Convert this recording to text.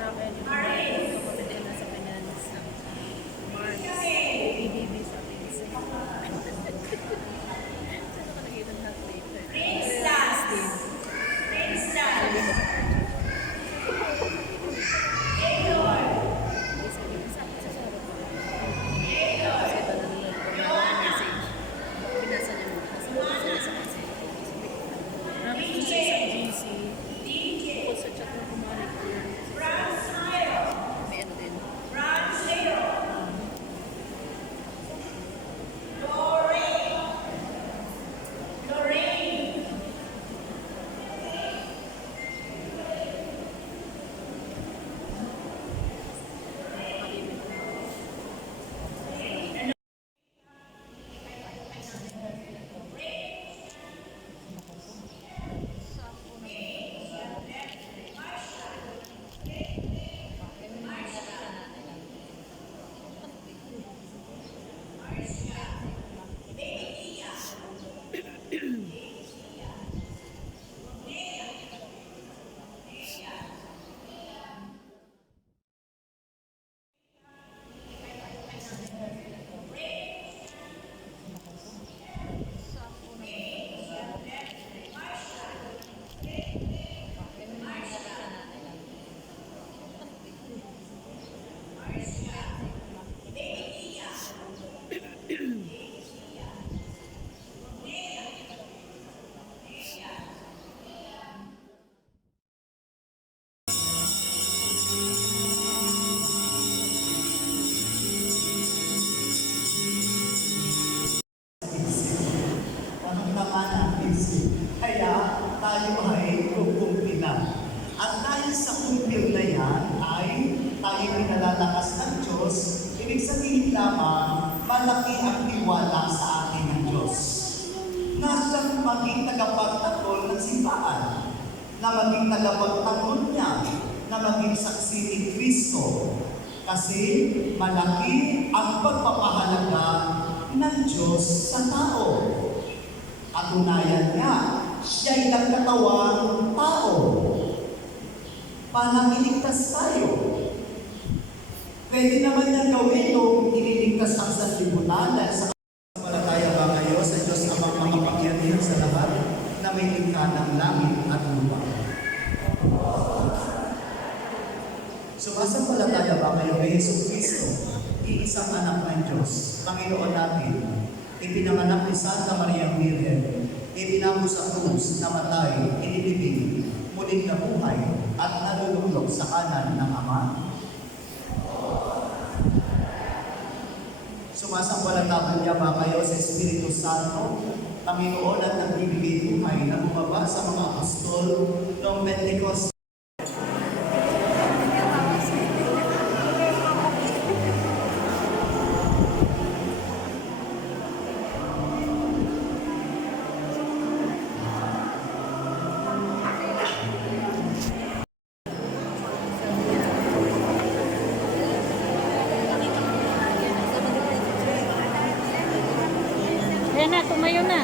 sa akin, yung kapatid din nasa finance ng Mars, PBB sa akin. Sino ka nakita ng later? Steve. Sabi ko sa Archie. Sabi ko sa sarap. Kasi ito nanonood ko ng message. Binasa niya mo. Binasa niya sa message. Sabi ko sa isang GC. Bukod sa chat ng kumari ko. May ano din. Kaya tayo ay kukumpil na. At dahil sa kumpil na yan ay tayo pinalalakas ng Diyos, ibig sabihin lamang malaki ang tiwala sa ating ng Diyos. Na siyang maging tagapagtanggol ng simbahan, na maging tagapagtanggol niya, na maging saksi ni Kristo. Kasi malaki ang pagpapahalaga ng Diyos sa tao. Katunayan niya, siya'y nagkatawang tao para iligtas tayo. Pwede naman niyang gawin kung ililigtas ang sanlibutan dahil sa palataya ba kayo sa Diyos amang makapangyarihan sa lahat na may likha ng langit at lupa. Sumasampalataya ba kayo kay Yesu Cristo, iisang anak ng Diyos, Panginoon natin, ipinanganak ni Santa Maria Virgen, itinago sa krus, namatay, inilibing, muling nabuhay, at nalulunok sa kanan ng Ama? Sumasampalataya ba kayo sa Espiritu Santo, Panginoon at nagbibigay buhay na bumaba sa mga apostol noong Pentecost? Ayan na, tumayo na.